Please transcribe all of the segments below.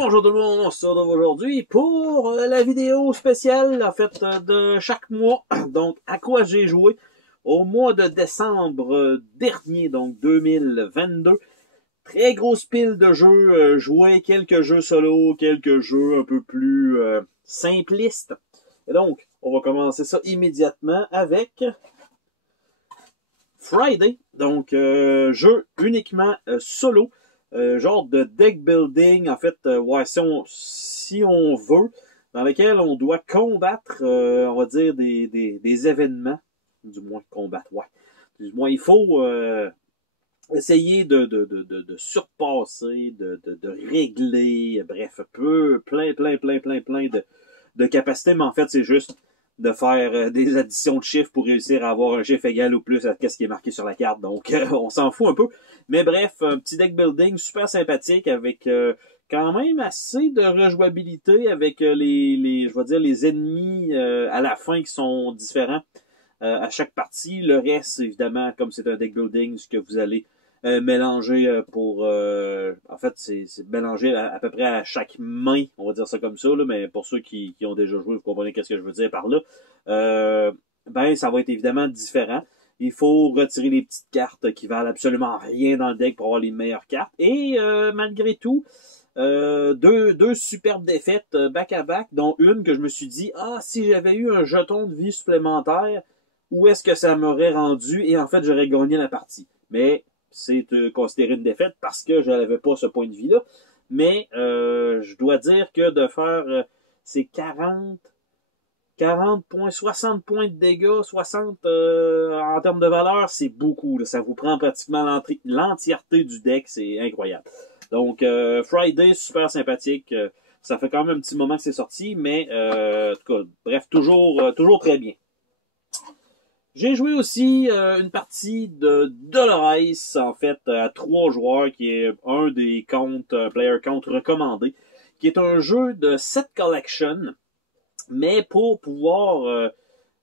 Bonjour tout le monde, on se retrouve aujourd'hui pour la vidéo spéciale en fait de chaque mois. Donc à quoi j'ai joué au mois de décembre dernier, donc 2022. Très grosse pile de jeux joués, quelques jeux solo, quelques jeux un peu plus simplistes. Et donc, on va commencer ça immédiatement avec Friday. Donc, jeu uniquement solo. Genre de deck building, en fait, ouais, si on veut, dans lequel on doit combattre, on va dire, des événements. Du moins, combattre, ouais. Du moins, il faut essayer de surpasser, de régler, bref, plein de capacités, mais en fait, c'est juste de faire des additions de chiffres pour réussir à avoir un chiffre égal ou plus à ce qui est marqué sur la carte. Donc, on s'en fout un peu. Mais bref, un petit deck building super sympathique avec quand même assez de rejouabilité avec je vais dire, les ennemis à la fin qui sont différents à chaque partie. Le reste, évidemment, comme c'est un deck building, ce que vous allez mélanger en fait, c'est mélanger à peu près à chaque main, on va dire ça comme ça, là, mais pour ceux qui ont déjà joué, vous comprenez qu'est-ce que je veux dire par là. Ben, ça va être évidemment différent. Il faut retirer les petites cartes qui valent absolument rien dans le deck pour avoir les meilleures cartes. Et malgré tout, deux superbes défaites back-à-back, dont une que je me suis dit, si j'avais eu un jeton de vie supplémentaire, où est-ce que ça m'aurait rendu? Et en fait, j'aurais gagné la partie. Mais c'est considéré une défaite parce que je n'avais pas ce point de vie-là. Mais je dois dire que de faire ces 40 points, 60 points de dégâts, 60 en termes de valeur, c'est beaucoup. Là. Ça vous prend pratiquement l'entièreté du deck. C'est incroyable. Donc, Friday, super sympathique. Ça fait quand même un petit moment que c'est sorti, mais en tout cas, bref, toujours très bien. J'ai joué aussi une partie de Dolores, en fait, à 3 joueurs, qui est un des comptes, player count recommandé, qui est un jeu de set collection, mais pour pouvoir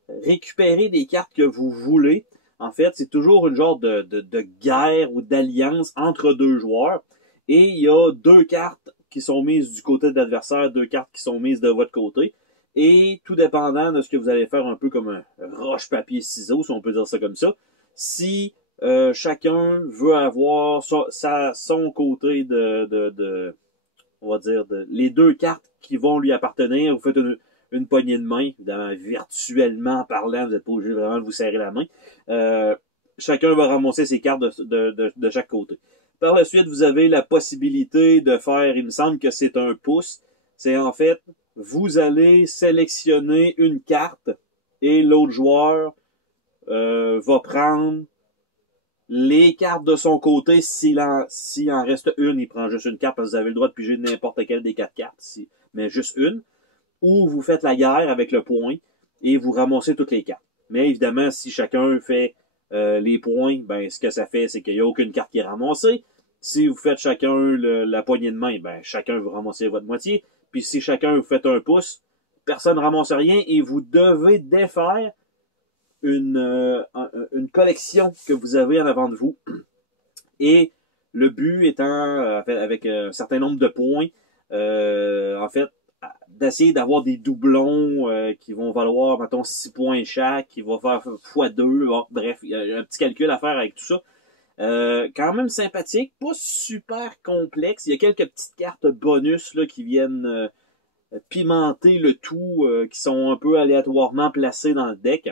récupérer des cartes que vous voulez, en fait, c'est toujours une genre de guerre ou d'alliance entre deux joueurs, et il y a 2 cartes qui sont mises du côté de l'adversaire, 2 cartes qui sont mises de votre côté. Et tout dépendant de ce que vous allez faire, un peu comme un roche-papier-ciseaux, si on peut dire ça comme ça, si chacun veut avoir son côté on va dire, les 2 cartes qui vont lui appartenir, vous faites une poignée de main, évidemment, virtuellement parlant, vous n'êtes pas obligé vraiment de vous serrer la main. Chacun va ramasser ses cartes de chaque côté. Par la suite, vous avez la possibilité de faire, il me semble que c'est un pouce, c'est en fait, vous allez sélectionner une carte et l'autre joueur va prendre les cartes de son côté. S'il en reste une, il prend juste une carte parce que vous avez le droit de piger n'importe quelle des 4 cartes, mais juste une. Ou vous faites la guerre avec le point et vous ramassez toutes les cartes. Mais évidemment, si chacun fait les points, ben ce que ça fait, c'est qu'il n'y a aucune carte qui est ramassée. Si vous faites chacun la poignée de main, ben chacun vous ramassez votre moitié. Puis si chacun vous fait un pouce, personne ne ramasse rien et vous devez défaire une collection que vous avez en avant de vous. Et le but étant, avec un certain nombre de points, en fait, d'essayer d'avoir des doublons qui vont valoir, mettons, 6 points chaque, qui va faire x2. Bon, bref, il y a un petit calcul à faire avec tout ça. Quand même sympathique, pas super complexe. Il y a quelques petites cartes bonus là, qui viennent pimenter le tout, qui sont un peu aléatoirement placées dans le deck.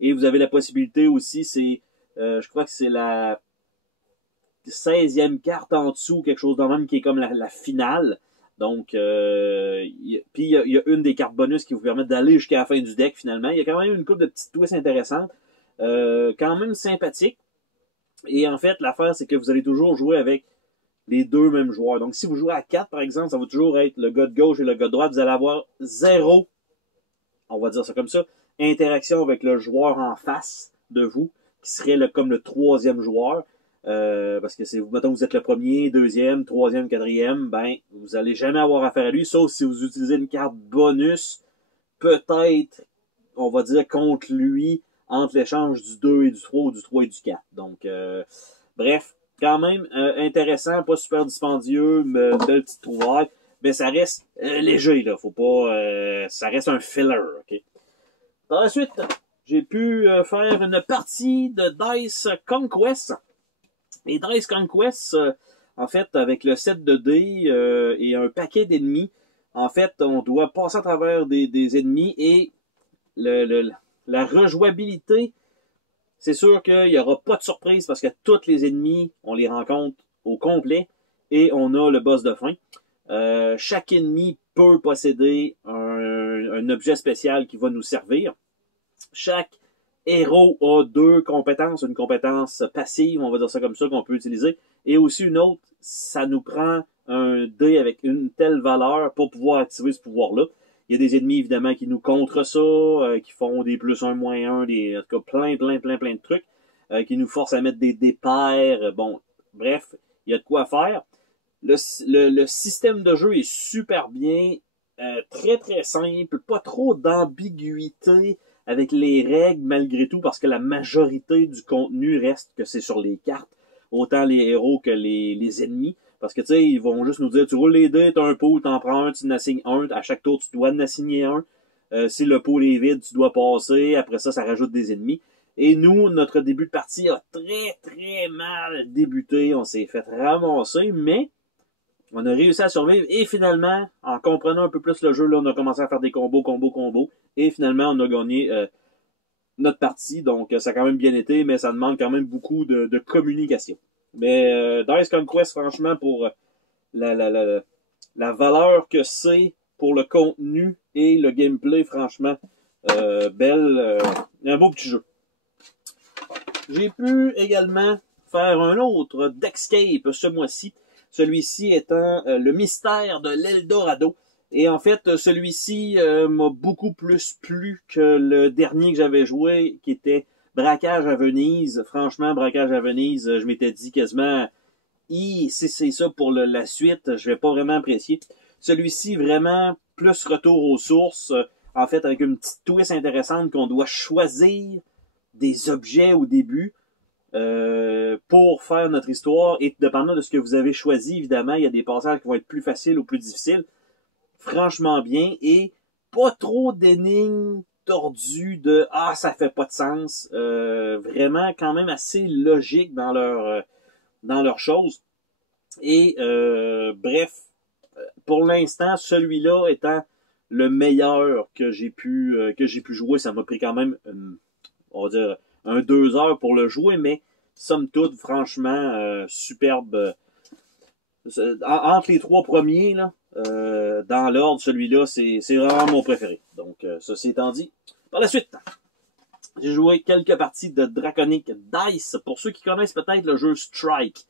Et vous avez la possibilité aussi, je crois que c'est la 16e carte en dessous, quelque chose de même qui est comme la finale. Donc, puis il y a une des cartes bonus qui vous permettent d'aller jusqu'à la fin du deck finalement. Il y a quand même une couple de petites twists intéressantes, quand même sympathiques. Et en fait, l'affaire, c'est que vous allez toujours jouer avec les 2 mêmes joueurs. Donc, si vous jouez à 4, par exemple, ça va toujours être le gars de gauche et le gars de droite. Vous allez avoir 0, on va dire ça comme ça, interaction avec le joueur en face de vous, qui serait comme le 3e joueur. Parce que mettons, vous êtes le 1er, 2e, 3e, 4e, ben, vous allez jamais avoir affaire à lui, sauf si vous utilisez une carte bonus, peut-être, on va dire, contre lui, entre l'échange du 2 et du 3, ou du 3 et du 4. Donc, bref, quand même, intéressant, pas super dispendieux, mais belle petite trouvaille. mais ça reste léger, là. Faut pas. Ça reste un filler, OK? Par la suite, j'ai pu faire une partie de Dice Conquest. Et Dice Conquest, en fait, avec le set de dés et un paquet d'ennemis, en fait, on doit passer à travers des ennemis et la rejouabilité, c'est sûr qu'il n'y aura pas de surprise parce que tous les ennemis, on les rencontre au complet et on a le boss de fin. Chaque ennemi peut posséder un objet spécial qui va nous servir. Chaque héros a deux compétences, une compétence passive, on va dire ça comme ça, qu'on peut utiliser, et aussi une autre, ça nous prend un dé avec une telle valeur pour pouvoir activer ce pouvoir-là. Il y a des ennemis, évidemment, qui nous contrent ça, qui font des plus 1, moins 1, en tout cas, plein de trucs, qui nous forcent à mettre des pairs. Bon, bref, il y a de quoi faire. Le système de jeu est super bien, très simple, pas trop d'ambiguïté avec les règles malgré tout, parce que la majorité du contenu reste que c'est sur les cartes, autant les héros que les ennemis. Parce que, tu sais, ils vont juste nous dire, tu roules les dés, t'as un pot, t'en prends un, tu n'assignes un. À chaque tour, tu dois en assigner un. Si le pot est vide, tu dois passer. Après ça, ça rajoute des ennemis. Et nous, notre début de partie a très mal débuté. On s'est fait ramasser, mais on a réussi à survivre. Et finalement, en comprenant un peu plus le jeu, là, on a commencé à faire des combos. Et finalement, on a gagné notre partie. Donc, ça a quand même bien été, mais ça demande quand même beaucoup de communication. Mais Dice Conquest, franchement, pour la valeur que c'est pour le contenu et le gameplay, franchement, un beau petit jeu. J'ai pu également faire un autre Deckscape ce mois-ci. Celui-ci étant le mystère de l'Eldorado. Et en fait, celui-ci m'a beaucoup plus plu que le dernier que j'avais joué, qui était Braquage à Venise. Franchement, Braquage à Venise, je m'étais dit quasiment, si c'est ça pour la suite, je vais pas vraiment apprécier. Celui-ci, vraiment, plus retour aux sources. En fait, avec une petite twist intéressante qu'on doit choisir des objets au début pour faire notre histoire. Et dépendant de ce que vous avez choisi, évidemment, il y a des passages qui vont être plus faciles ou plus difficiles. Franchement bien. Et pas trop d'énigmes tordues de « Ah, ça fait pas de sens ». Vraiment quand même assez logique dans leur choses. Et bref, pour l'instant, celui-là étant le meilleur que j'ai pu jouer, ça m'a pris quand même, on va dire, 2 heures pour le jouer, mais somme toute, franchement, superbe. Entre les 3 premiers, là, dans l'ordre, celui-là, c'est vraiment mon préféré. Donc, ceci étant dit, par la suite, j'ai joué quelques parties de Draconic Dice. Pour ceux qui connaissent peut-être le jeu Strike,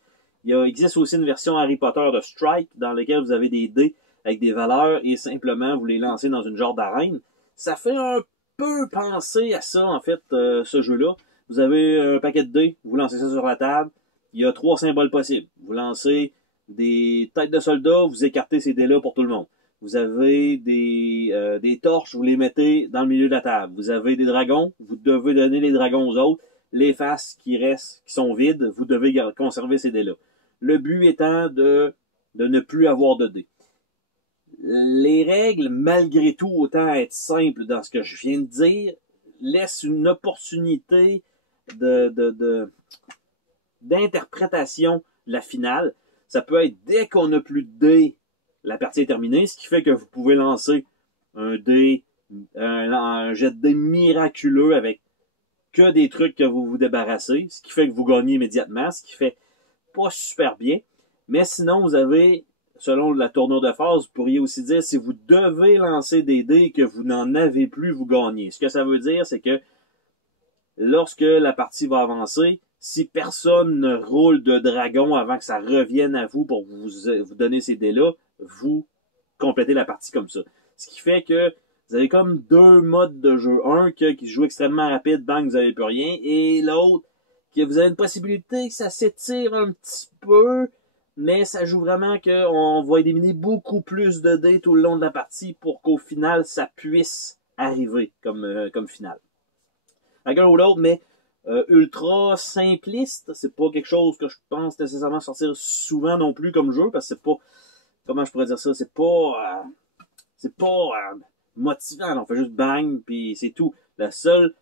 il existe aussi une version Harry Potter de Strike dans laquelle vous avez des dés avec des valeurs et simplement vous les lancez dans une genre d'arène. Ça fait un peu penser à ça, en fait, ce jeu-là. Vous avez un paquet de dés, vous lancez ça sur la table. Il y a 3 symboles possibles. Vous lancez des têtes de soldats, vous écartez ces dés-là pour tout le monde. Vous avez des torches, vous les mettez dans le milieu de la table. Vous avez des dragons, vous devez donner les dragons aux autres. Les faces qui restent, qui sont vides, vous devez conserver ces dés-là. Le but étant de ne plus avoir de dés. Les règles, malgré tout, autant être simples dans ce que je viens de dire, laissent une opportunité d'interprétation de la finale. Ça peut être dès qu'on n'a plus de dés, la partie est terminée, ce qui fait que vous pouvez lancer un jet de dés miraculeux avec que des trucs que vous vous débarrassez, ce qui fait que vous gagnez immédiatement, ce qui fait pas super bien. Mais sinon, vous avez, selon la tournure de phase, vous pourriez aussi dire si vous devez lancer des dés et que vous n'en avez plus, vous gagnez. Ce que ça veut dire, c'est que lorsque la partie va avancer, si personne ne roule de dragon avant que ça revienne à vous pour vous donner ces dés-là, vous complétez la partie comme ça. Ce qui fait que vous avez comme 2 modes de jeu. Un qui joue extrêmement rapide, bang, vous n'avez plus rien. Et l'autre, que vous avez une possibilité que ça s'étire un petit peu, mais ça joue vraiment qu'on va éliminer beaucoup plus de dés tout le long de la partie pour qu'au final, ça puisse arriver comme finale. Avec un ou l'autre, mais ultra simpliste, c'est pas quelque chose que je pense nécessairement sortir souvent non plus comme jeu, parce que c'est pas comment je pourrais dire ça, c'est pas motivant. On fait juste bang, puis c'est tout. La seule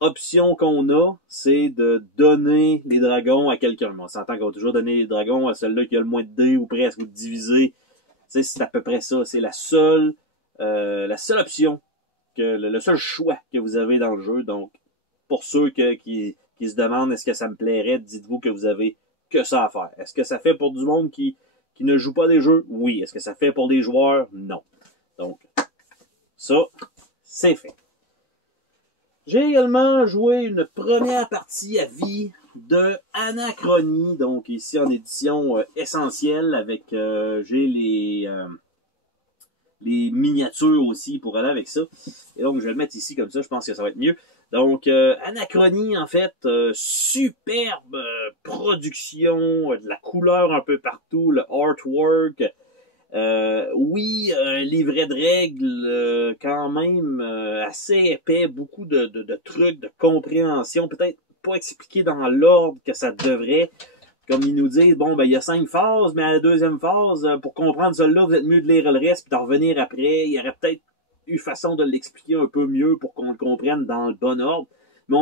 option qu'on a, c'est de donner les dragons à quelqu'un. On s'entend qu'on va toujours donner les dragons à celui-là qui a le moins de dés ou presque, ou de diviser. C'est à peu près ça. C'est la seule option, le seul choix que vous avez dans le jeu. Donc, pour ceux qui se demandent est-ce que ça me plairait, dites-vous que vous avez que ça à faire. Est-ce que ça fait pour du monde qui ne joue pas des jeux? Oui. Est-ce que ça fait pour des joueurs? Non. Donc, ça, c'est fait. J'ai également joué une première partie à vie de Anachronie, donc ici en édition essentielle, avec j'ai les miniatures aussi pour aller avec ça. Et donc, je vais le mettre ici comme ça, je pense que ça va être mieux. Donc, Anachronie, en fait, superbe production, de la couleur un peu partout, le artwork. Oui, un livret de règles quand même assez épais, beaucoup de trucs, de compréhension, peut-être pas expliqué dans l'ordre que ça devrait. Comme ils nous disent, bon, ben il y a 5 phases, mais à la deuxième phase, pour comprendre celle-là, vous êtes mieux de lire le reste, puis d'en revenir après. Il y aurait peut-être eu façon de l'expliquer un peu mieux pour qu'on le comprenne dans le bon ordre. Mais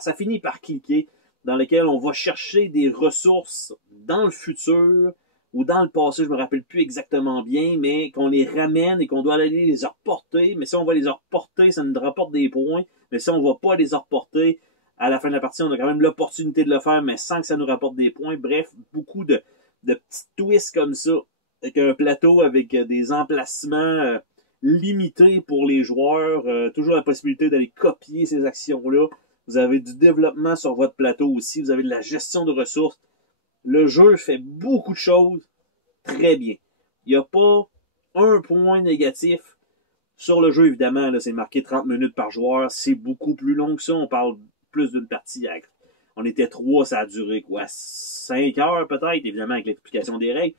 ça finit par cliquer, dans lequel on va chercher des ressources dans le futur, ou dans le passé, je me rappelle plus exactement bien, mais qu'on les ramène et qu'on doit aller les reporter. Mais si on va les reporter, ça nous rapporte des points. Mais si on ne va pas les reporter, à la fin de la partie, on a quand même l'opportunité de le faire, mais sans que ça nous rapporte des points. Bref, beaucoup de petits twists comme ça, avec un plateau avec des emplacements limités pour les joueurs. Toujours la possibilité d'aller copier ces actions-là. Vous avez du développement sur votre plateau aussi. Vous avez de la gestion de ressources. Le jeu fait beaucoup de choses très bien. Il n'y a pas un point négatif sur le jeu, évidemment. Là, c'est marqué 30 minutes par joueur. C'est beaucoup plus long que ça. On parle plus d'une partie. On était 3, ça a duré quoi? 5 heures peut-être, évidemment, avec l'explication des règles.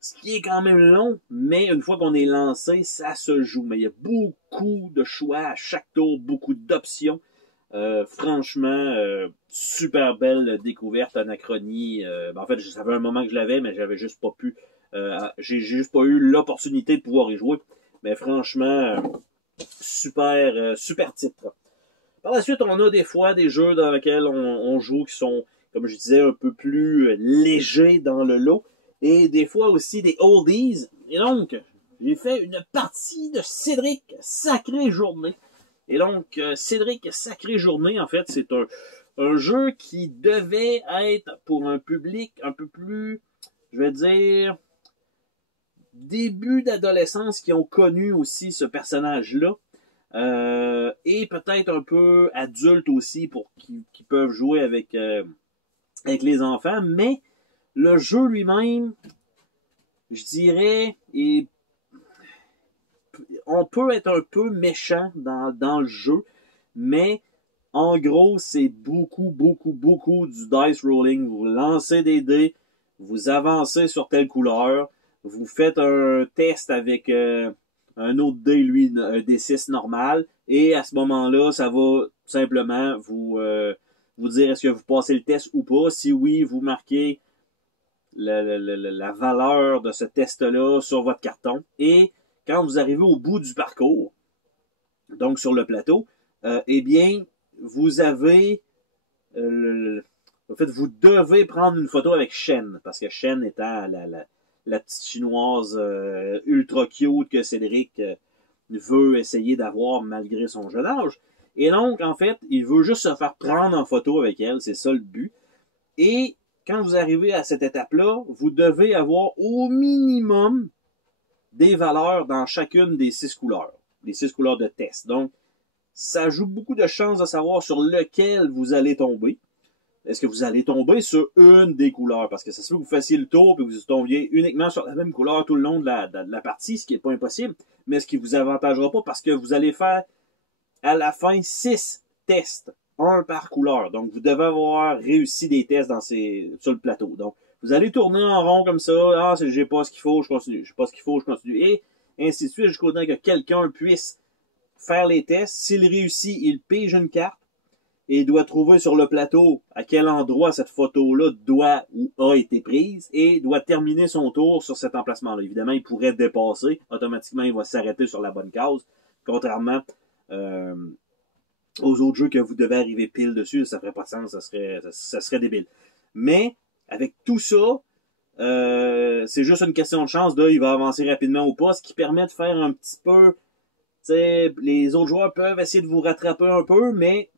Ce qui est quand même long, mais une fois qu'on est lancé, ça se joue. Mais il y a beaucoup de choix à chaque tour, beaucoup d'options. Franchement, super belle découverte, Anachronie. En fait, ça fait un moment que je l'avais, mais j'avais juste pas pu. J'ai juste pas eu l'opportunité de pouvoir y jouer. Mais franchement, super titre. Par la suite, on a des fois des jeux dans lesquels on joue qui sont, comme je disais, un peu plus légers dans le lot. Et des fois aussi des oldies. Et donc, j'ai fait une partie de Cédric Sacrée Journée. Et donc, Cédric Sacrée Journée, en fait, c'est un jeu qui devait être pour un public un peu plus, je vais dire, début d'adolescence qui ont connu aussi ce personnage-là. Et peut-être un peu adulte aussi pour qui peuvent jouer avec les enfants. Mais le jeu lui-même, je dirais, on peut être un peu méchant dans le jeu, mais en gros, c'est beaucoup du dice rolling. Vous lancez des dés, vous avancez sur telle couleur, vous faites un test avec un autre dé, lui, un D6 normal, et à ce moment-là, ça va simplement vous dire est-ce que vous passez le test ou pas. Si oui, vous marquez la valeur de ce test-là sur votre carton, et quand vous arrivez au bout du parcours, donc sur le plateau, eh bien, vous avez en fait, vous devez prendre une photo avec Shen, parce que Shen étant la petite chinoise ultra cute que Cédric veut essayer d'avoir malgré son jeune âge. Et donc, en fait, il veut juste se faire prendre en photo avec elle, c'est ça le but. Et quand vous arrivez à cette étape-là, vous devez avoir au minimum des valeurs dans chacune des 6 couleurs. Les 6 couleurs de test. Donc, ça joue beaucoup de chances de savoir sur lequel vous allez tomber. Est-ce que vous allez tomber sur une des couleurs? Parce que ça se peut que vous fassiez le tour et que vous tombiez uniquement sur la même couleur tout le long de la partie, ce qui n'est pas impossible, mais ce qui ne vous avantagera pas parce que vous allez faire à la fin 6 tests, un par couleur. Donc, vous devez avoir réussi des tests sur le plateau. Donc, vous allez tourner en rond comme ça. Ah, j'ai pas ce qu'il faut, je continue. J'ai pas ce qu'il faut, je continue. Et ainsi de suite jusqu'au temps que quelqu'un puisse faire les tests. S'il réussit, il pige une carte. et doit trouver sur le plateau à quel endroit cette photo-là doit ou a été prise et doit terminer son tour sur cet emplacement-là. Évidemment, il pourrait dépasser. Automatiquement, il va s'arrêter sur la bonne case. Contrairement aux autres jeux que vous devez arriver pile dessus, ça ferait pas de sens, ça serait débile. Mais, avec tout ça, c'est juste une question de chance il va avancer rapidement ou pas, ce qui permet de faire un petit peu, les autres joueurs peuvent essayer de vous rattraper un peu, mais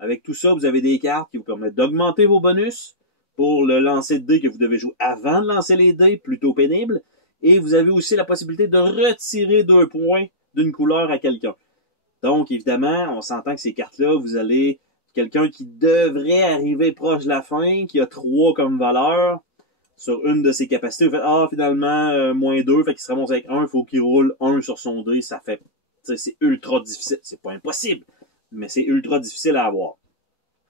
avec tout ça, vous avez des cartes qui vous permettent d'augmenter vos bonus pour le lancer de dés que vous devez jouer avant de lancer les dés, plutôt pénible, et vous avez aussi la possibilité de retirer 2 points d'une couleur à quelqu'un. Donc, évidemment, on s'entend que ces cartes-là, vous allez quelqu'un qui devrait arriver proche de la fin, qui a 3 comme valeur, sur une de ses capacités, vous faites, finalement, moins 2, fait qu'il se ramasse avec 1, il faut qu'il roule 1 sur son dé, ça fait, c'est ultra difficile, c'est pas impossible, mais c'est ultra difficile à avoir.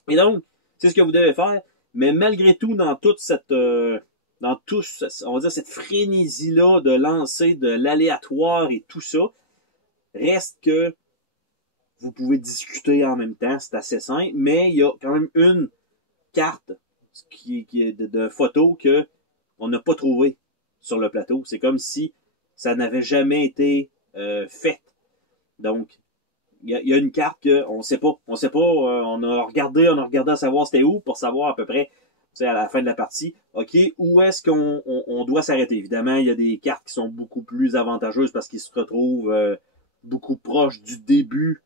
Et donc, c'est ce que vous devez faire, mais malgré tout, dans toute cette, on va dire, cette frénésie-là de lancer de l'aléatoire et tout ça, reste que vous pouvez discuter en même temps, c'est assez simple, mais il y a quand même une carte qui est de photo que on n'a pas trouvé sur le plateau. C'est comme si ça n'avait jamais été fait. Donc, il y a une carte qu'on sait pas. On sait pas. On a regardé à savoir c'était où pour savoir à peu près, à la fin de la partie, OK, où est-ce qu'on doit s'arrêter. Évidemment, il y a des cartes qui sont beaucoup plus avantageuses parce qu'ils se retrouvent beaucoup proches du début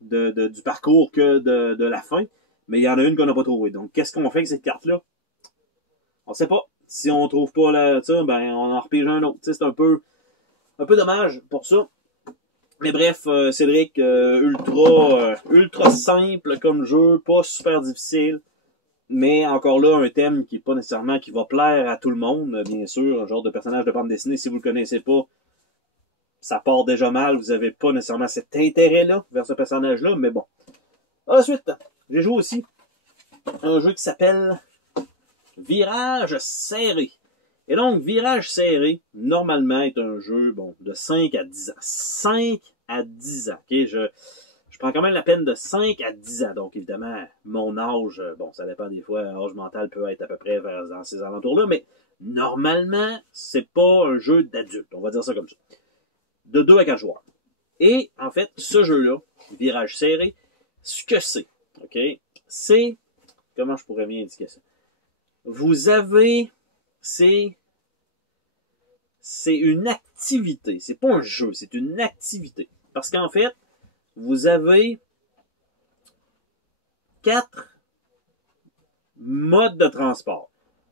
du parcours que de la fin. Mais il y en a une qu'on n'a pas trouvée. Donc, qu'est-ce qu'on fait avec cette carte-là? On sait pas. Si on trouve pas on en repige un autre. C'est un peu dommage pour ça. Mais bref, Cédric, ultra simple comme jeu, pas super difficile. Mais encore là, un thème qui est pas nécessairement qui va plaire à tout le monde, bien sûr. Un genre de personnage de bande dessinée, si vous le connaissez pas, ça part déjà mal. Vous avez pas nécessairement cet intérêt-là vers ce personnage-là, mais bon. Ensuite, j'ai joué aussi un jeu qui s'appelle Virage serré. Et donc, Virage serré, normalement, est un jeu de 5 à 10 ans. 5 à 10 ans. Okay? Je prends quand même la peine de 5 à 10 ans. Donc, évidemment, mon âge, ça dépend des fois, l'âge mental peut être à peu près dans ces alentours-là, mais normalement, c'est pas un jeu d'adulte. On va dire ça comme ça. De 2 à 4 joueurs. Et, en fait, ce jeu-là, Virage serré, ce que c'est, OK? C'est, comment je pourrais bien indiquer ça? Vous avez, c'est une activité. C'est pas un jeu, c'est une activité. Parce qu'en fait, vous avez 4 modes de transport.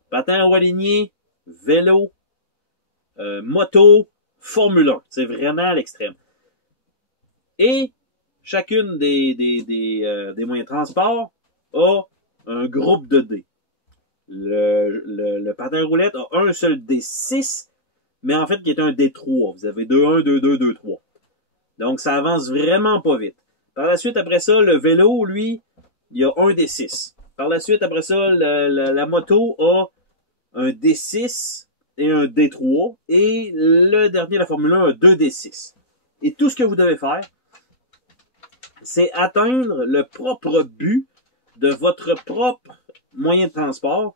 Patin à roue alignée, vélo, moto, Formule 1. C'est vraiment à l'extrême. Et chacune des moyens de transport a un groupe de dés. Le patin à roulette a un seul D6, mais en fait qui est un D3. Vous avez 2-1, 2-2, 2-3. Donc ça avance vraiment pas vite. Par la suite, après ça, le vélo, lui, il a un D6. Par la suite, après ça, la moto a un D6 et un D3. Et le dernier, la Formule 1, a 2 D6. Et tout ce que vous devez faire, c'est atteindre le propre but de votre propre moyen de transport.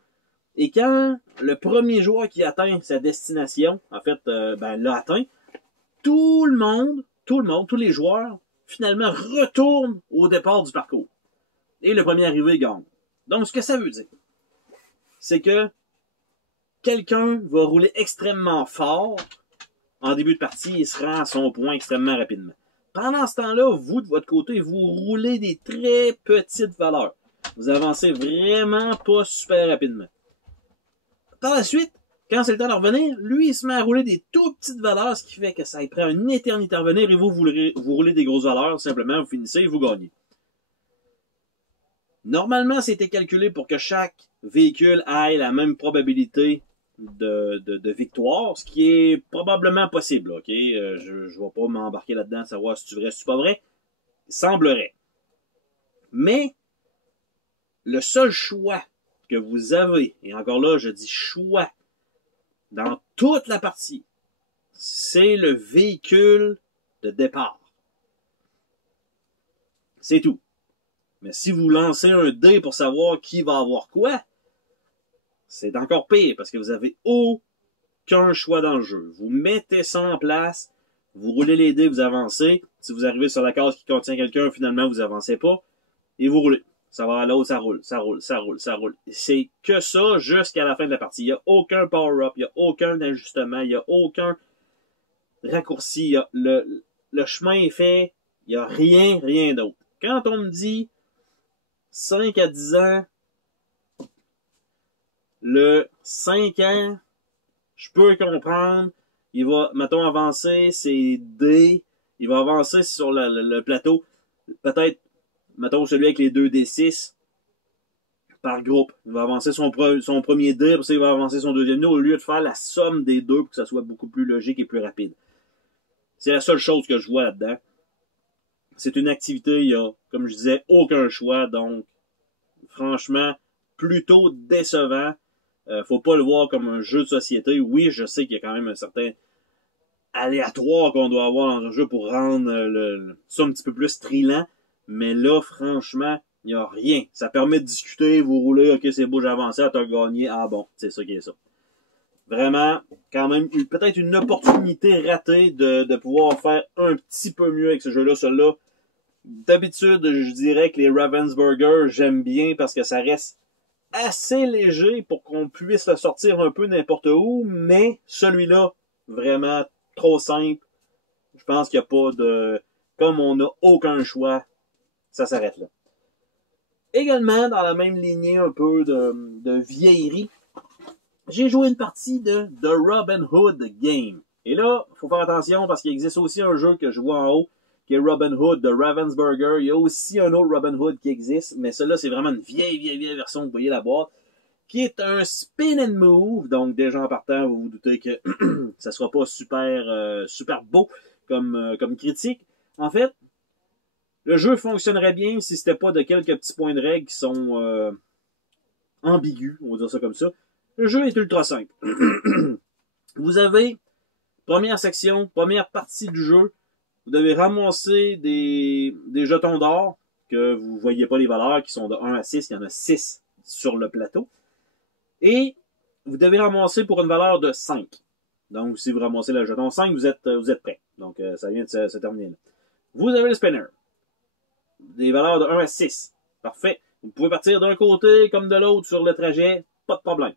Et quand le premier joueur qui atteint sa destination, en fait, l'a atteint, tous les joueurs, finalement, retournent au départ du parcours. Et le premier arrivé gagne. Donc, ce que ça veut dire, c'est que quelqu'un va rouler extrêmement fort en début de partie et se rend à son point extrêmement rapidement. Pendant ce temps-là, vous, de votre côté, vous roulez des très petites valeurs. Vous avancez vraiment pas super rapidement. Par la suite, quand c'est le temps de revenir, lui, il se met à rouler des tout petites valeurs, ce qui fait que ça lui prend une éternité à revenir et vous roulez des grosses valeurs, simplement, vous finissez et vous gagnez. Normalement, c'était calculé pour que chaque véhicule ait la même probabilité de victoire, ce qui est probablement possible, ok? Je ne vais pas m'embarquer là-dedans, savoir si c'est vrai, si c'est pas vrai. Il semblerait. Mais, le seul choix que vous avez, et encore là, je dis choix, dans toute la partie, c'est le véhicule de départ. C'est tout. Mais si vous lancez un dé pour savoir qui va avoir quoi, c'est encore pire parce que vous avez aucun choix dans le jeu. Vous mettez ça en place, vous roulez les dés, vous avancez. Si vous arrivez sur la case qui contient quelqu'un, finalement, vous avancez pas et vous roulez. Ça va à l'autre, ça roule, ça roule, ça roule, ça roule. C'est que ça jusqu'à la fin de la partie. Il n'y a aucun power-up, il n'y a aucun ajustement, il n'y a aucun raccourci. Le chemin est fait, il n'y a rien d'autre. Quand on me dit 5 à 10 ans, le 5 ans, je peux comprendre, il va, mettons, avancer ses dés, il va avancer sur le plateau, peut-être, mettons, celui avec les 2d6 par groupe. Il va avancer son premier dé, puis ça, il va avancer son deuxième dé, au lieu de faire la somme des deux pour que ça soit beaucoup plus logique et plus rapide. C'est la seule chose que je vois là-dedans. C'est une activité, il y a, comme je disais, aucun choix, donc, franchement, plutôt décevant. Faut pas le voir comme un jeu de société. Oui, je sais qu'il y a quand même un certain aléatoire qu'on doit avoir dans un jeu pour rendre ça un petit peu plus thrillant, mais là, franchement, il n'y a rien. Ça permet de discuter, vous roulez, ok, c'est beau, j'ai avancé, t'as gagné, ah bon, c'est ça qui est ça. Vraiment, quand même, peut-être une opportunité ratée de pouvoir faire un petit peu mieux avec ce jeu-là. Celui-là, d'habitude, je dirais que les Ravensburger, j'aime bien parce que ça reste assez léger pour qu'on puisse le sortir un peu n'importe où, mais celui-là, vraiment trop simple. Je pense qu'il n'y a pas de... Comme on n'a aucun choix, ça s'arrête là. Également, dans la même lignée un peu de vieillerie, j'ai joué une partie de The Robin Hood Game. Et là, il faut faire attention parce qu'il existe aussi un jeu que je vois en haut, qui est Robin Hood de Ravensburger. Il y a aussi un autre Robin Hood qui existe, mais celui-là, c'est vraiment une vieille version, vous voyez la boîte, qui est un spin and move. Donc, déjà en partant, vous vous doutez que ça sera pas super beau comme critique. En fait, le jeu fonctionnerait bien si c'était pas de quelques petits points de règle qui sont ambigus, on va dire ça comme ça. Le jeu est ultra simple. Vous avez, première section, première partie du jeu, vous devez ramasser des jetons d'or, que vous ne voyez pas les valeurs, qui sont de 1 à 6, il y en a 6 sur le plateau. Et vous devez ramasser pour une valeur de 5. Donc, si vous ramassez le jeton 5, vous êtes prêt. Donc, ça vient de se terminer là. Vous avez le spinner. Des valeurs de 1 à 6. Parfait. Vous pouvez partir d'un côté comme de l'autre sur le trajet, pas de problème.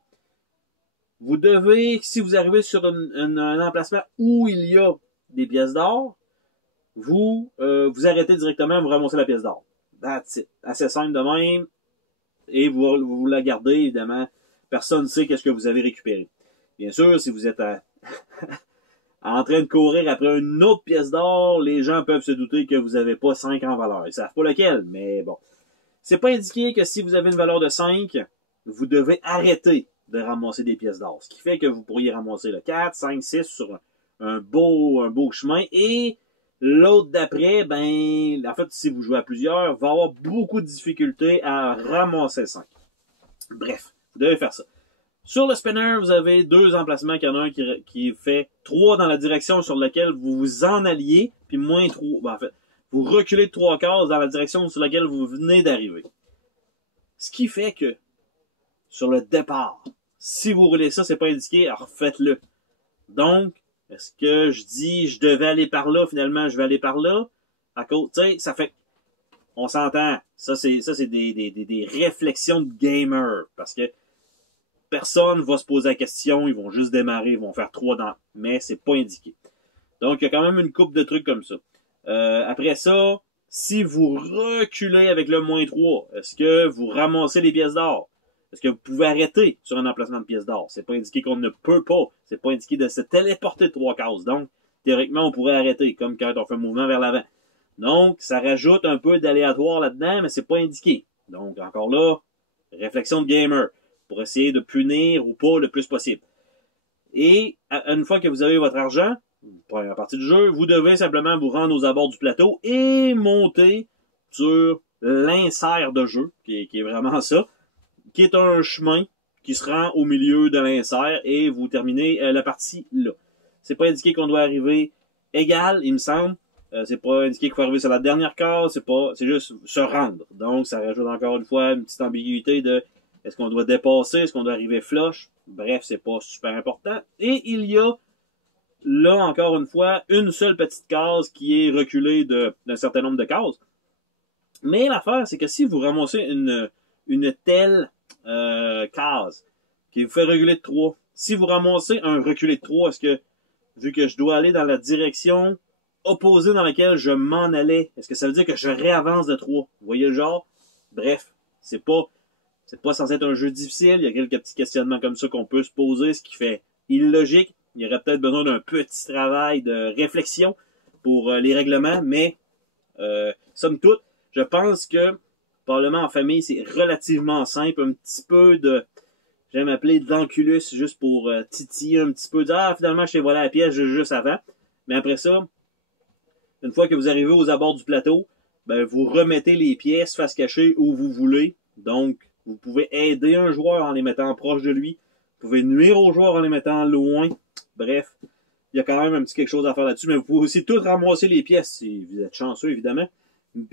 Vous devez, si vous arrivez sur un emplacement où il y a des pièces d'or, vous arrêtez directement, vous ramassez la pièce d'or. That's it. Assez simple de même. Et vous la gardez, évidemment. Personne ne sait qu'est-ce que vous avez récupéré. Bien sûr, si vous êtes en train de courir après une autre pièce d'or, les gens peuvent se douter que vous n'avez pas 5 en valeur. Ils savent pas lequel, mais bon. C'est pas indiqué que si vous avez une valeur de 5, vous devez arrêter de ramasser des pièces d'or. Ce qui fait que vous pourriez ramasser le 4, 5, 6 sur un beau chemin. Et l'autre d'après, en fait, si vous jouez à plusieurs, va avoir beaucoup de difficultés à ramasser 5. Bref, vous devez faire ça. Sur le spinner, vous avez 2 emplacements. Il y en a un qui fait 3 dans la direction sur laquelle vous vous en alliez, puis moins 3. En fait, vous reculez de 3 cases dans la direction sur laquelle vous venez d'arriver. Ce qui fait que, sur le départ, si vous roulez ça, c'est pas indiqué, alors faites-le. Donc, est-ce que je dis, je devais aller par là, finalement, je vais aller par là? À cause, tu sais, ça fait, on s'entend. Ça, c'est des réflexions de gamer. Parce que personne va se poser la question, ils vont juste démarrer, ils vont faire 3 dans, mais c'est pas indiqué. Donc, il y a quand même une couple de trucs comme ça. Après ça, si vous reculez avec le moins 3, est-ce que vous ramassez les pièces d'or? Est-ce que vous pouvez arrêter sur un emplacement de pièces d'or? C'est pas indiqué qu'on ne peut pas. C'est pas indiqué de se téléporter de 3 cases. Donc, théoriquement, on pourrait arrêter, comme quand on fait un mouvement vers l'avant. Donc, ça rajoute un peu d'aléatoire là-dedans, mais c'est pas indiqué. Donc, encore là, réflexion de gamer pour essayer de punir ou pas le plus possible. Et, une fois que vous avez votre argent, première partie du jeu, vous devez simplement vous rendre aux abords du plateau et monter sur l'insert de jeu, qui est vraiment ça, qui est un chemin qui se rend au milieu de l'insert et vous terminez la partie là. C'est pas indiqué qu'on doit arriver égal, il me semble. C'est pas indiqué qu'il faut arriver sur la dernière case, c'est juste se rendre. Donc, ça rajoute encore une fois une petite ambiguïté de est-ce qu'on doit dépasser, est-ce qu'on doit arriver flush. Bref, c'est pas super important. Et il y a là, encore une fois, une seule petite case qui est reculée d'un certain nombre de cases. Mais l'affaire, c'est que si vous ramassez une telle case qui vous fait reculer de 3, si vous ramassez un reculé de 3, est-ce que, vu que je dois aller dans la direction opposée dans laquelle je m'en allais, est-ce que ça veut dire que je réavance de 3? Vous voyez le genre? Bref, c'est pas censé être un jeu difficile. Il y a quelques petits questionnements comme ça qu'on peut se poser, ce qui fait illogique. Il y aurait peut-être besoin d'un petit travail de réflexion pour les règlements, mais somme toute, je pense que probablement en famille, c'est relativement simple. Un petit peu de, j'aime appeler d'enculus, juste pour titiller un petit peu, dire ah finalement je t'ai volé la pièce juste avant. Mais après ça, une fois que vous arrivez aux abords du plateau, ben vous remettez les pièces face cachée où vous voulez. Donc, vous pouvez aider un joueur en les mettant proche de lui. Vous pouvez nuire au joueur en les mettant loin. Bref, il y a quand même un petit quelque chose à faire là-dessus. Mais vous pouvez aussi tout ramasser les pièces si vous êtes chanceux, évidemment.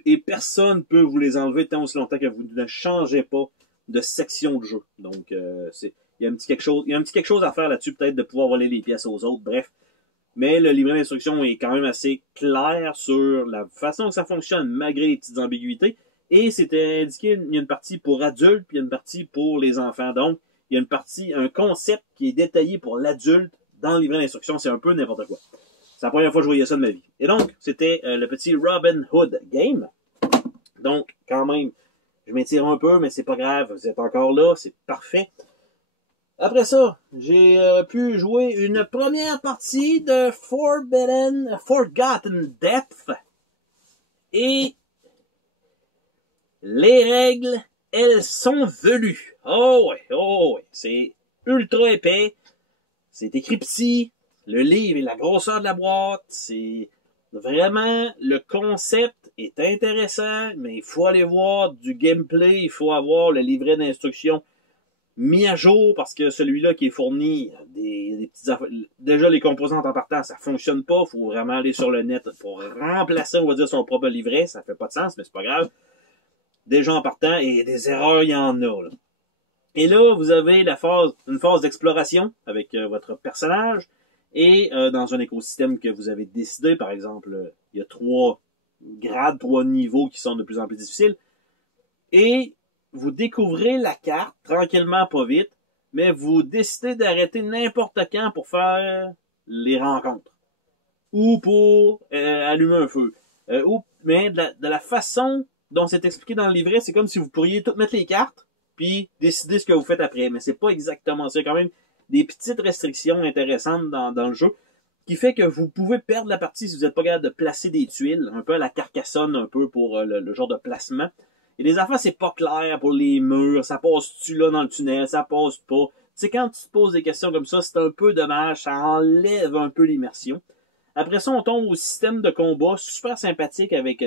Et personne ne peut vous les enlever tant aussi longtemps que vous ne changez pas de section de jeu. Donc, il y a un petit quelque chose à faire là-dessus, peut-être de pouvoir voler les pièces aux autres. Bref. Mais le livret d'instruction est quand même assez clair sur la façon que ça fonctionne, malgré les petites ambiguïtés. Et c'était indiqué, il y a une partie pour adultes, puis il y a une partie pour les enfants. Donc, il y a une partie, un concept qui est détaillé pour l'adulte dans le livret d'instruction. C'est un peu n'importe quoi. C'est la première fois que je voyais ça de ma vie. Et donc, c'était le petit Robin Hood Game. Donc, quand même, je m'étire un peu, mais c'est pas grave. Vous êtes encore là, c'est parfait. Après ça, j'ai pu jouer une première partie de Forgotten Depth. Et les règles, elles sont velues. Oh ouais. C'est ultra épais. C'est écrit petit. Le livre et la grosseur de la boîte. C'est vraiment, le concept est intéressant, mais il faut aller voir du gameplay. Il faut avoir le livret d'instructions mis à jour parce que celui-là qui est fourni des petites affaires, déjà les composantes en partant, ça fonctionne pas. Il faut vraiment aller sur le net pour remplacer, on va dire, son propre livret. Ça fait pas de sens, mais c'est pas grave. Déjà en partant, et des erreurs, il y en a. Là. Et là, vous avez une phase d'exploration avec votre personnage et dans un écosystème que vous avez décidé, par exemple, il y a 3 grades, 3 niveaux qui sont de plus en plus difficiles. Et vous découvrez la carte, tranquillement, pas vite, mais vous décidez d'arrêter n'importe quand pour faire les rencontres. Ou pour allumer un feu. Mais de la façon dont c'est expliqué dans le livret, c'est comme si vous pourriez tout mettre les cartes, puis décider ce que vous faites après. Mais c'est pas exactement ça. Il y a quand même des petites restrictions intéressantes dans le jeu, qui fait que vous pouvez perdre la partie si vous n'êtes pas capable de placer des tuiles, un peu à la Carcassonne, un peu pour le genre de placement. Et les affaires, c'est pas clair pour les murs. Ça passe-tu là dans le tunnel? Ça passe pas. Tu sais, quand tu te poses des questions comme ça, c'est un peu dommage. Ça enlève un peu l'immersion. Après ça, on tombe au système de combat super sympathique avec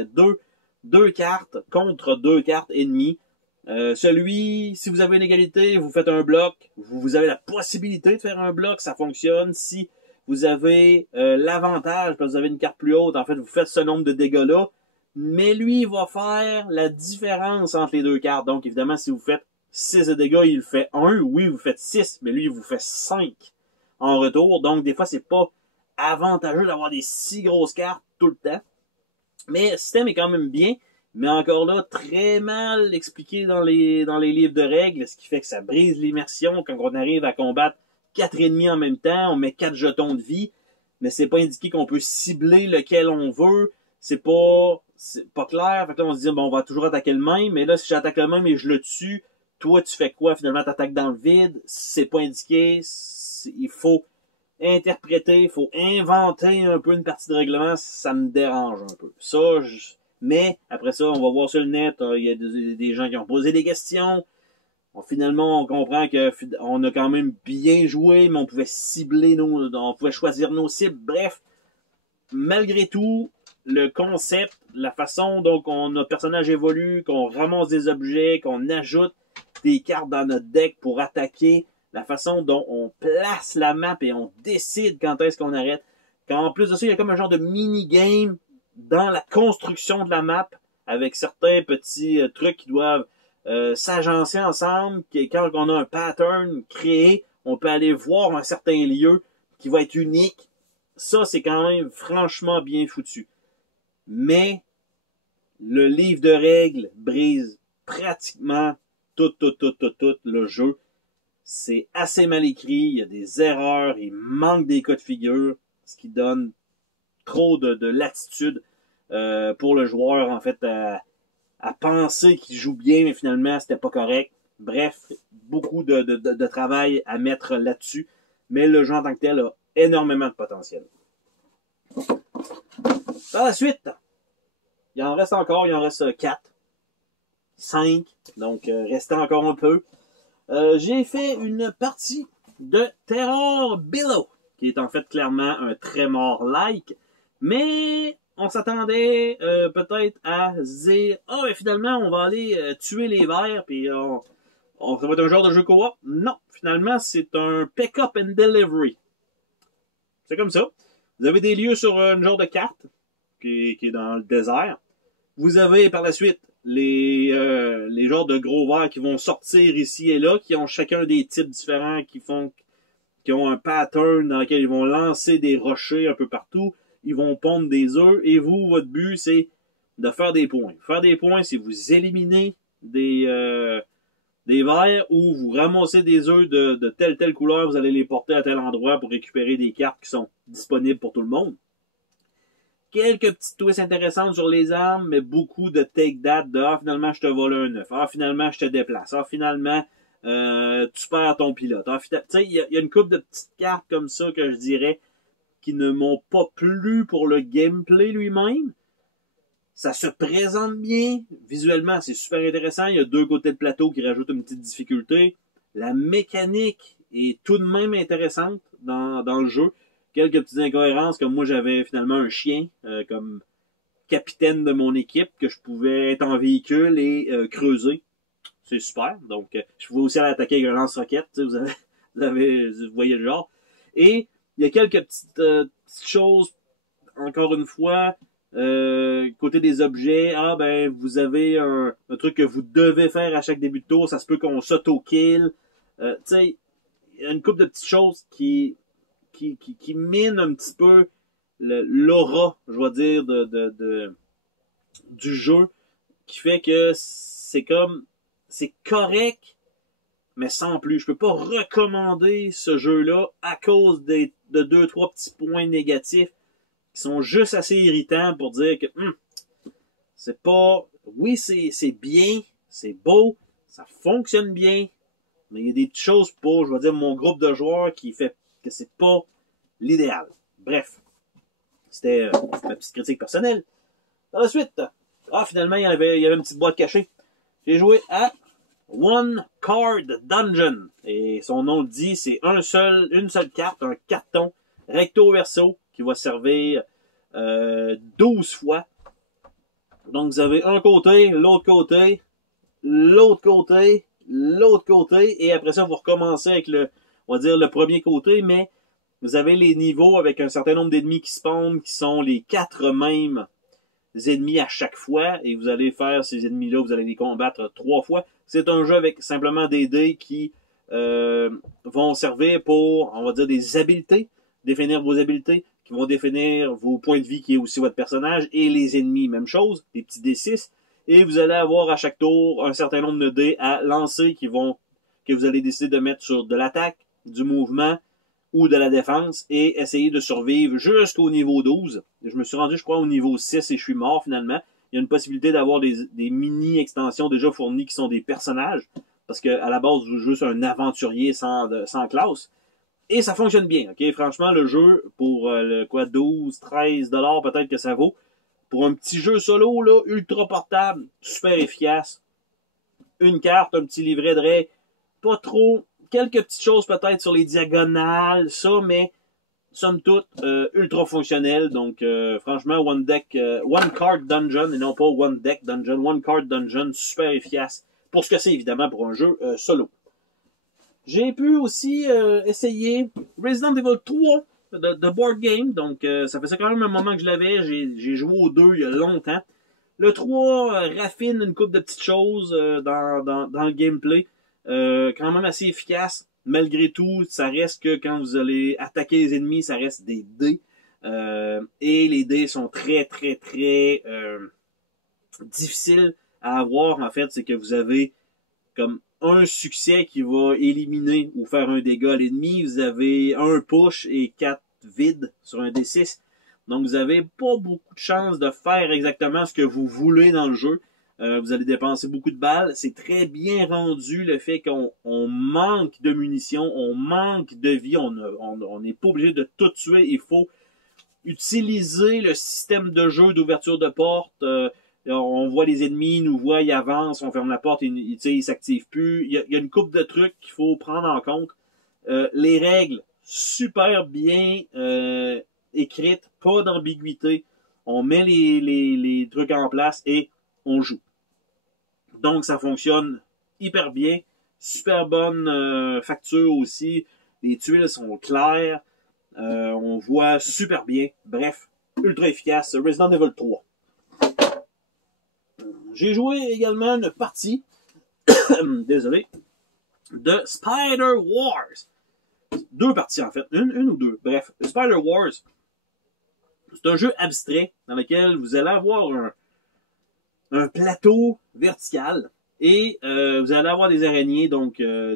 deux cartes contre 2 cartes ennemies. Si vous avez une égalité, vous faites un bloc. Vous avez la possibilité de faire un bloc. Ça fonctionne. Si vous avez l'avantage, parce que vous avez une carte plus haute, en fait, vous faites ce nombre de dégâts-là. Mais lui, il va faire la différence entre les 2 cartes. Donc, évidemment, si vous faites 6 de dégâts, il fait 1. Oui, vous faites 6, mais lui, il vous fait 5 en retour. Donc, des fois, c'est pas avantageux d'avoir des si grosses cartes tout le temps. Mais le système est quand même bien. Mais encore là, très mal expliqué dans les livres de règles, ce qui fait que ça brise l'immersion quand on arrive à combattre 4 ennemis en même temps. On met 4 jetons de vie, mais c'est pas indiqué qu'on peut cibler lequel on veut. C'est pas clair. Fait que là, on se dit, bon, on va toujours attaquer le même, mais là, si j'attaque le même et je le tue, toi, tu fais quoi? Finalement, t'attaques dans le vide. C'est pas indiqué. Il faut interpréter, il faut inventer un peu une partie de règlement. Ça me dérange un peu. Mais, après ça, on va voir sur le net, il y a des gens qui ont posé des questions. Finalement, on comprend qu'on a quand même bien joué, mais on pouvait on pouvait choisir nos cibles. Bref, malgré tout, le concept, la façon dont notre personnage évolue, qu'on ramasse des objets, qu'on ajoute des cartes dans notre deck pour attaquer, la façon dont on place la map et on décide quand est-ce qu'on arrête. Quand en plus de ça, il y a comme un genre de mini-game dans la construction de la map, avec certains petits trucs qui doivent s'agencer ensemble, quand on a un pattern créé, on peut aller voir un certain lieu qui va être unique. Ça, c'est quand même franchement bien foutu. Mais le livre de règles brise pratiquement tout le jeu. C'est assez mal écrit, il y a des erreurs, il manque des cas de figure, ce qui donne trop de latitude pour le joueur, en fait, à penser qu'il joue bien, mais finalement, c'était pas correct. Bref, beaucoup de travail à mettre là-dessus, mais le jeu en tant que tel a énormément de potentiel. Par la suite, il en reste encore, il en reste 4, 5, donc restait encore un peu. J'ai fait une partie de Terror Below, qui est en fait clairement un Tremor-like, mais on s'attendait peut-être à se dire « Ah, mais finalement, on va aller tuer les vers, puis ça va être un genre de jeu co-op. » Non, finalement, c'est un pick-up and delivery. C'est comme ça. Vous avez des lieux sur une genre de carte, qui est dans le désert. Vous avez par la suite les genres de gros vers qui vont sortir ici et là, qui ont chacun des types différents, qui ont un pattern dans lequel ils vont lancer des rochers un peu partout, ils vont pondre des œufs, et vous, votre but, c'est de faire des points. Faire des points, c'est vous éliminer des vers ou vous ramassez des œufs de telle couleur, vous allez les porter à tel endroit pour récupérer des cartes qui sont disponibles pour tout le monde. Quelques petites twists intéressantes sur les armes, mais beaucoup de take that de « Ah, finalement, je te vole un œuf. Ah, finalement, je te déplace. Ah, finalement, tu perds ton pilote. » Tu sais, il y a une couple de petites cartes comme ça que je dirais qui ne m'ont pas plu pour le gameplay lui-même. Ça se présente bien. Visuellement, c'est super intéressant. Il y a deux côtés de plateau qui rajoutent une petite difficulté. La mécanique est tout de même intéressante dans le jeu. Quelques petites incohérences, comme moi j'avais finalement un chien comme capitaine de mon équipe, que je pouvais être en véhicule et creuser. C'est super. Donc, je pouvais aussi aller attaquer avec un lance-roquette. Vous voyez le genre. Et il y a quelques petites choses, encore une fois, côté des objets. Ah, ben, vous avez un truc que vous devez faire à chaque début de tour. Ça se peut qu'on s'auto-kill. Tu sais, il y a une couple de petites choses qui mine un petit peu l'aura, je vais dire, du jeu, qui fait que c'est correct, mais sans plus. Je peux pas recommander ce jeu-là à cause de 2-3 petits points négatifs qui sont juste assez irritants pour dire que c'est pas... Oui, c'est bien, c'est beau, ça fonctionne bien, mais il y a des petites choses pour, je vais dire, mon groupe de joueurs qui fait que c'est pas l'idéal. Bref, c'était ma petite critique personnelle. Par la suite, finalement, il y avait une petite boîte cachée. J'ai joué à One Card Dungeon. Et son nom le dit, c'est une seule carte, un carton recto-verso qui va servir 12 fois. Donc, vous avez un côté, l'autre côté, l'autre côté, l'autre côté, et après ça, vous recommencez avec on va dire le premier côté, mais vous avez les niveaux avec un certain nombre d'ennemis qui spawnent, qui sont les 4 mêmes ennemis à chaque fois, et vous allez faire ces ennemis-là, vous allez les combattre 3 fois. C'est un jeu avec simplement des dés qui vont servir pour, on va dire, des habiletés, définir vos habiletés, qui vont définir vos points de vie, qui est aussi votre personnage, et les ennemis, même chose, des petits D6, et vous allez avoir à chaque tour un certain nombre de dés à lancer que vous allez décider de mettre sur de l'attaque, du mouvement, ou de la défense, et essayer de survivre jusqu'au niveau 12. Je me suis rendu, je crois, au niveau 6 et je suis mort finalement. Il y a une possibilité d'avoir des mini-extensions déjà fournies qui sont des personnages, parce qu'à la base, vous jouez juste un aventurier sans classe. Et ça fonctionne bien, ok? Franchement, le jeu, pour 12, 13 $ peut-être que ça vaut. Pour un petit jeu solo, là, ultra portable, super efficace. Une carte, un petit livret de règles, pas trop... Quelques petites choses peut-être sur les diagonales, ça, mais somme toute, ultra fonctionnel. Donc, franchement, One Card Dungeon, et non pas One Deck Dungeon, One Card Dungeon, super efficace. Pour ce que c'est, évidemment, pour un jeu solo. J'ai pu aussi essayer Resident Evil 3 de board game. Donc, ça faisait quand même un moment que je l'avais. J'ai joué aux 2 il y a longtemps. Le 3 raffine une couple de petites choses dans le gameplay. Quand même assez efficace. Malgré tout, ça reste que quand vous allez attaquer les ennemis, ça reste des dés. Et les dés sont très, très, très difficiles à avoir. En fait, c'est que vous avez comme un succès qui va éliminer ou faire un dégât à l'ennemi. Vous avez un push et 4 vides sur un D6. Donc, vous n'avez pas beaucoup de chances de faire exactement ce que vous voulez dans le jeu. Vous allez dépenser beaucoup de balles. C'est très bien rendu le fait qu'on manque de munitions, on manque de vie, on n'est pas obligé de tout tuer. Il faut utiliser le système de jeu d'ouverture de porte. On voit les ennemis, ils nous voient, ils avancent, on ferme la porte, ils ne s'activent plus. Il y a une couple de trucs qu'il faut prendre en compte. Les règles, super bien écrites, pas d'ambiguïté. On met les trucs en place et on joue. Donc, ça fonctionne hyper bien. Super bonne facture aussi. Les tuiles sont claires. On voit super bien. Bref, ultra efficace. Resident Evil 3. J'ai joué également une partie, désolé, de Spider Wars. 2 parties en fait, une ou 2. Bref, Spider Wars, c'est un jeu abstrait dans lequel vous allez avoir un plateau vertical et vous allez avoir des araignées, donc 2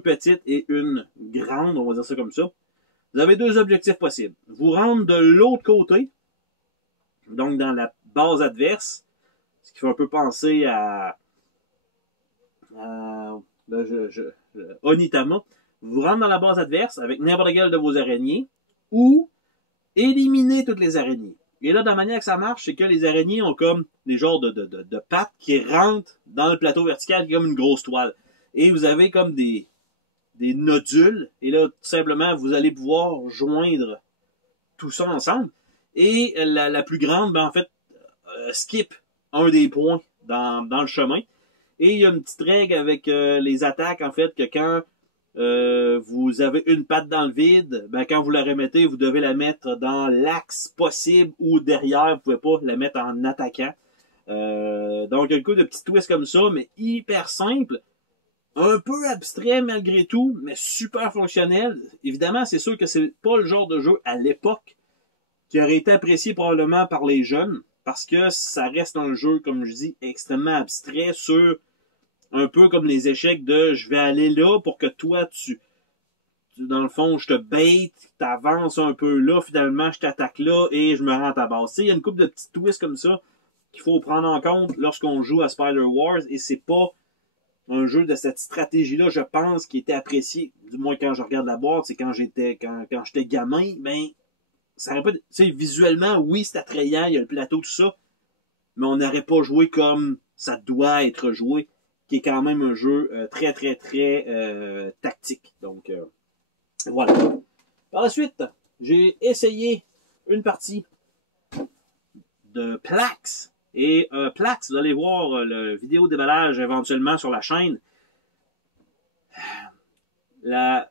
petites et une grande, on va dire ça comme ça. Vous avez 2 objectifs possibles. Vous rendre de l'autre côté, donc dans la base adverse, ce qui fait un peu penser à Onitama. Vous rentrez dans la base adverse avec n'importe quelle de vos araignées ou éliminer toutes les araignées. Et là, de la manière que ça marche, c'est que les araignées ont comme des genres de pattes qui rentrent dans le plateau vertical comme une grosse toile. Et vous avez comme des nodules. Et là, tout simplement, vous allez pouvoir joindre tout ça ensemble. Et la plus grande, en fait, skip un des points dans le chemin. Et il y a une petite règle avec les attaques, en fait, que quand vous avez une patte dans le vide, ben, quand vous la remettez, vous devez la mettre dans l'axe possible ou derrière. Vous pouvez pas la mettre en attaquant. Donc, il y a un coup de petits twists comme ça, mais hyper simple. Un peu abstrait malgré tout, mais super fonctionnel. Évidemment, c'est sûr que c'est pas le genre de jeu à l'époque qui aurait été apprécié probablement par les jeunes, parce que ça reste un jeu, comme je dis, extrêmement abstrait sur un peu comme les échecs de je vais aller là pour que toi, dans le fond, je te bait, t'avances un peu là, finalement, je t'attaque là et je me rends à ta base. Il y a une couple de petits twists comme ça qu'il faut prendre en compte lorsqu'on joue à Spider Wars et c'est pas un jeu de cette stratégie-là, je pense, qui était apprécié, du moins quand je regarde la boîte, c'est quand j'étais gamin, ben, ça aurait pas, tu sais, visuellement, oui, c'est attrayant, il y a le plateau, tout ça, mais on n'aurait pas joué comme ça doit être joué, qui est quand même un jeu très, très, très tactique. Donc, voilà. Par la suite, j'ai essayé une partie de Plax. Et Plax, vous allez voir le vidéo déballage éventuellement sur la chaîne. La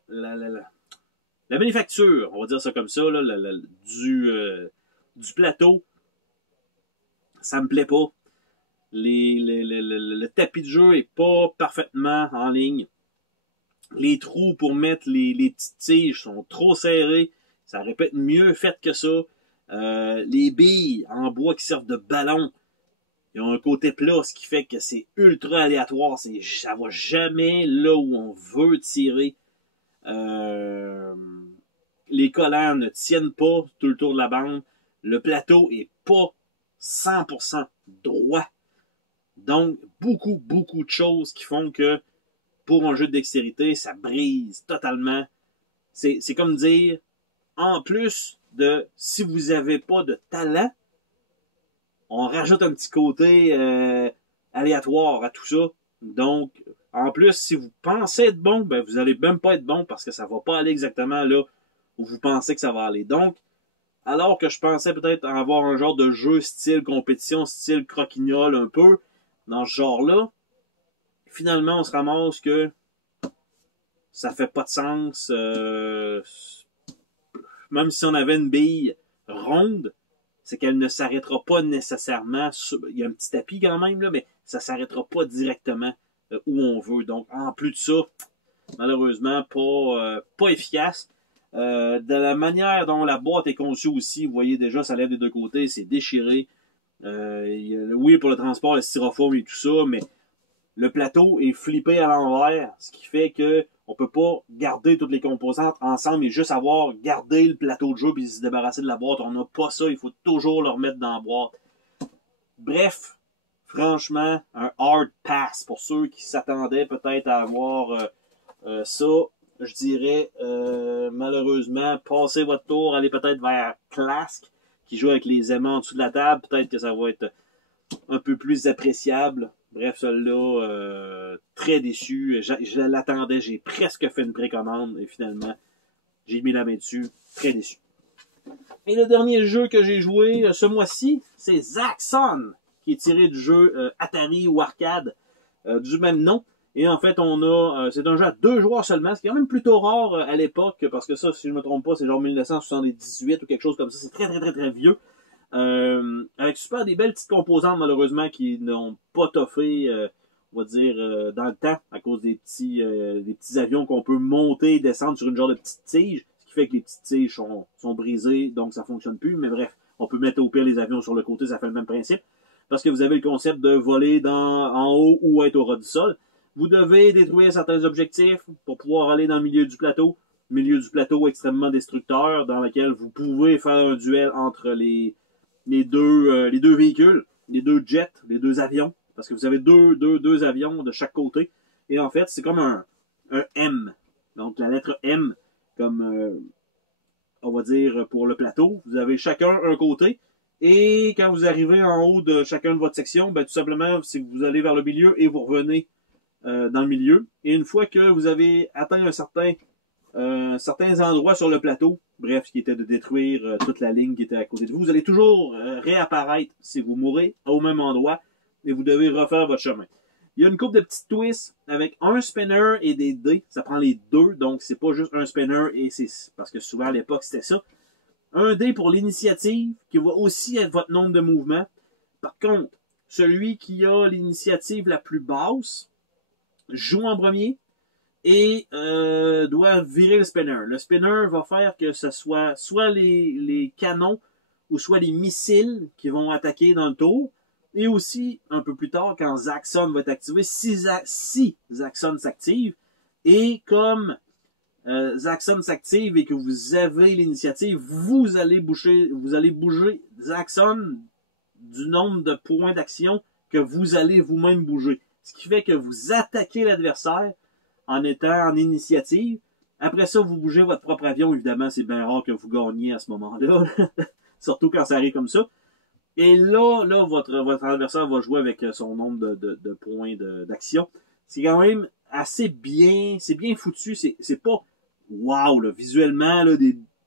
manufacture, on va dire ça comme ça, là, du plateau, ça me plaît pas. Le tapis de jeu est pas parfaitement en ligne. Les trous pour mettre les petites tiges sont trop serrés. Ça aurait pu être mieux fait que ça. Les billes en bois qui servent de ballon, ils ont un côté plat, ce qui fait que c'est ultra aléatoire. Ça va jamais là où on veut tirer. Les collants ne tiennent pas tout le tour de la bande. Le plateau est pas 100% droit. Donc, beaucoup, beaucoup de choses qui font que pour un jeu de dextérité, ça brise totalement. C'est comme dire, en plus de si vous n'avez pas de talent, on rajoute un petit côté aléatoire à tout ça. Donc, en plus, si vous pensez être bon, ben vous n'allez même pas être bon parce que ça va pas aller exactement là où vous pensez que ça va aller. Donc, alors que je pensais peut-être avoir un genre de jeu style compétition, style croquignol un peu, dans ce genre-là, finalement, on se ramasse que ça fait pas de sens. même si on avait une bille ronde, c'est qu'elle ne s'arrêtera pas nécessairement. Il y a un petit tapis quand même, là, mais ça ne s'arrêtera pas directement où on veut. Donc, en plus de ça, malheureusement, pas efficace. De la manière dont la boîte est conçue aussi, vous voyez déjà, ça lève des deux côtés, c'est déchiré. Oui, pour le transport, le styrofoam et tout ça, mais le plateau est flippé à l'envers, ce qui fait que on peut pas garder toutes les composantes ensemble et juste avoir gardé le plateau de jeu puis se débarrasser de la boîte. On n'a pas ça, il faut toujours le remettre dans la boîte. Bref, franchement, un hard pass pour ceux qui s'attendaient peut-être à avoir ça. Je dirais, malheureusement, passez votre tour, allez peut-être vers Clask, qui joue avec les aimants en dessous de la table. Peut-être que ça va être un peu plus appréciable. Bref, celui-là, très déçu. Je l'attendais, j'ai presque fait une précommande et finalement, j'ai mis la main dessus. Très déçu. Et le dernier jeu que j'ai joué ce mois-ci, c'est Zaxxon, qui est tiré du jeu Atari ou Arcade du même nom. Et en fait, c'est un jeu à 2 joueurs seulement, ce qui est quand même plutôt rare à l'époque, parce que ça, si je me trompe pas, c'est genre 1978 ou quelque chose comme ça. C'est très, très, très, très vieux. Avec super des belles petites composantes, malheureusement, qui n'ont pas toffé, on va dire, dans le temps, à cause des petits avions qu'on peut monter et descendre sur une genre de petite tige, ce qui fait que les petites tiges sont brisées, donc ça fonctionne plus. Mais bref, on peut mettre au pire les avions sur le côté, ça fait le même principe. Parce que vous avez le concept de voler en haut ou être au ras du sol. Vous devez détruire certains objectifs pour pouvoir aller dans le milieu du plateau. Milieu du plateau extrêmement destructeur, dans lequel vous pouvez faire un duel entre les deux véhicules, les 2 jets, les 2 avions, parce que vous avez deux avions de chaque côté. Et en fait, c'est comme un M. Donc, la lettre M, comme, on va dire, pour le plateau. Vous avez chacun un côté. Et quand vous arrivez en haut de chacun de votre section, ben, tout simplement, c'est que vous allez vers le milieu et vous revenez dans le milieu. Et une fois que vous avez atteint certains endroits sur le plateau, bref, qui était de détruire toute la ligne qui était à côté de vous, vous allez toujours réapparaître si vous mourrez au même endroit et vous devez refaire votre chemin. Il y a une couple de petits twists avec un spinner et des dés. Ça prend les 2, donc c'est pas juste un spinner et c'est parce que souvent à l'époque c'était ça. Un dé pour l'initiative qui va aussi être votre nombre de mouvements. Par contre, celui qui a l'initiative la plus basse joue en premier et doit virer le spinner. Le spinner va faire que ce soit les canons ou soit les missiles qui vont attaquer dans le tour. Et aussi, un peu plus tard, quand Zaxxon va être activé, si Zaxxon s'active, et comme Zaxxon s'active et que vous avez l'initiative, vous allez bouger Zaxxon du nombre de points d'action que vous allez vous-même bouger. Ce qui fait que vous attaquez l'adversaire en étant en initiative. Après ça, vous bougez votre propre avion. Évidemment, c'est bien rare que vous gagniez à ce moment-là. Surtout quand ça arrive comme ça. Et là votre adversaire va jouer avec son nombre de points d'action. C'est quand même assez bien. C'est bien foutu. C'est pas wow, là, visuellement, là,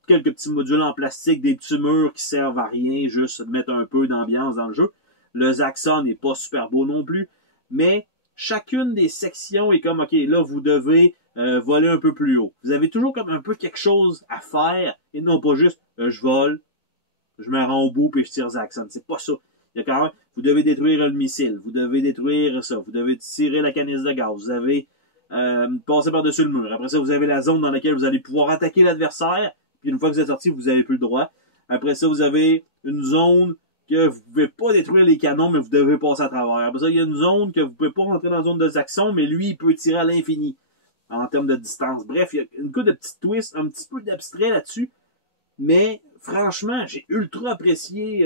quelques petits modules en plastique, des petits murs qui servent à rien, juste mettre un peu d'ambiance dans le jeu. Le Zaxxon n'est pas super beau non plus. Mais chacune des sections est comme, OK, là, vous devez voler un peu plus haut. Vous avez toujours comme un peu quelque chose à faire et non pas juste, je vole, je me rends au bout puis je tire Zaxxon. C'est pas ça. Il y a quand même, vous devez détruire le missile, vous devez détruire ça, vous devez tirer la canisse de gaz, vous avez passer par-dessus le mur. Après ça, vous avez la zone dans laquelle vous allez pouvoir attaquer l'adversaire. Puis une fois que vous êtes sorti, vous n'avez plus le droit. Après ça, vous avez une zone que vous ne pouvez pas détruire les canons, mais vous devez passer à travers. Après ça, il y a une zone que vous ne pouvez pas rentrer dans la zone de Zaxxon, mais lui, il peut tirer à l'infini en termes de distance. Bref, il y a une couple de petits twists, un petit peu d'abstrait là-dessus. Mais franchement, j'ai ultra apprécié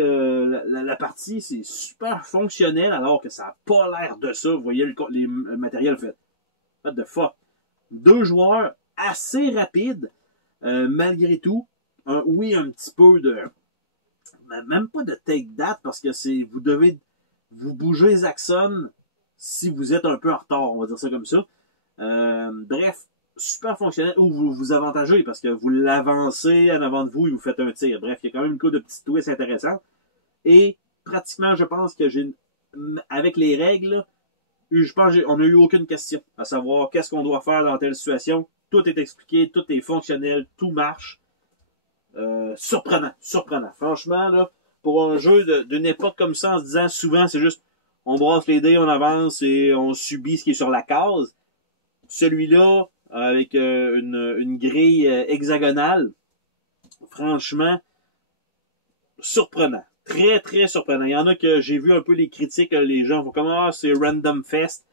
la partie. C'est super fonctionnel alors que ça n'a pas l'air de ça. Vous voyez le matériel fait. What the fuck? 2 joueurs assez rapides, malgré tout. Oui, un petit peu de... Même pas de take that, parce que vous devez vous bouger Zaxxon si vous êtes un peu en retard, on va dire ça comme ça. Bref, super fonctionnel. Ou vous vous avantagez, parce que vous l'avancez en avant de vous et vous faites un tir. Bref, il y a quand même une couple de petits twists intéressants. Et pratiquement, je pense que avec les règles, je pense qu'on n'a eu aucune question à savoir qu'est-ce qu'on doit faire dans telle situation. Tout est expliqué, tout est fonctionnel, tout marche. surprenant, surprenant. Franchement, là, pour un jeu d'une époque comme ça, en se disant souvent, c'est juste, on brasse les dés, on avance et on subit ce qui est sur la case. Celui-là, avec une grille hexagonale, franchement, surprenant. Très, très surprenant. Il y en a que j'ai vu un peu les critiques, les gens vont comme, ah, c'est Random Fest.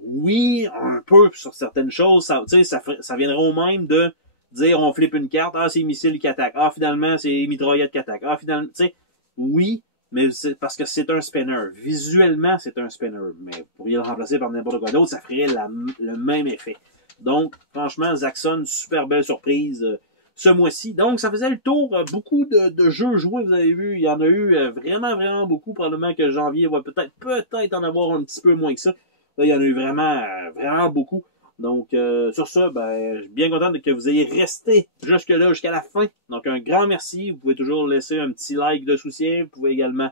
Oui, un peu sur certaines choses, ça viendrait au même de dire on flippe une carte, ah, c'est missile qui attaque, ah, finalement, c'est mitraillette qui attaque, ah, finalement, tu sais, oui, mais c'est parce que c'est un spinner. Visuellement, c'est un spinner, mais vous pourriez le remplacer par n'importe quoi d'autre, ça ferait le même effet. Donc, franchement, Zaxxon, super belle surprise ce mois-ci. Donc, ça faisait le tour. Beaucoup de jeux joués, vous avez vu. Il y en a eu vraiment, vraiment beaucoup. Probablement que janvier va peut-être en avoir un petit peu moins que ça. Là, il y en a eu vraiment, vraiment beaucoup. Donc, sur ça, ben, je suis bien content que vous ayez resté jusque-là, jusqu'à la fin. Donc, un grand merci. Vous pouvez toujours laisser un petit like de soutien. Vous pouvez également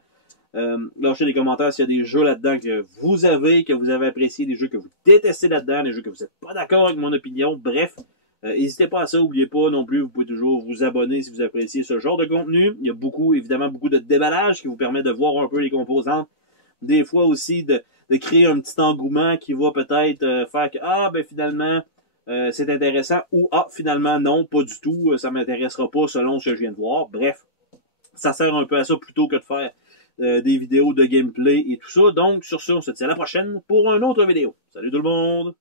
lâcher des commentaires s'il y a des jeux là-dedans que vous avez apprécié, des jeux que vous détestez là-dedans, des jeux que vous n'êtes pas d'accord avec mon opinion. Bref, n'hésitez pas à ça. N'oubliez pas non plus, vous pouvez toujours vous abonner si vous appréciez ce genre de contenu. Il y a évidemment beaucoup de déballage qui vous permet de voir un peu les composantes. Des fois aussi de créer un petit engouement qui va peut-être faire que, ah, ben finalement, c'est intéressant, ou ah, finalement, non, pas du tout, ça m'intéressera pas selon ce que je viens de voir. Bref, ça sert un peu à ça plutôt que de faire des vidéos de gameplay et tout ça. Donc, sur ce, on se dit à la prochaine pour une autre vidéo. Salut tout le monde!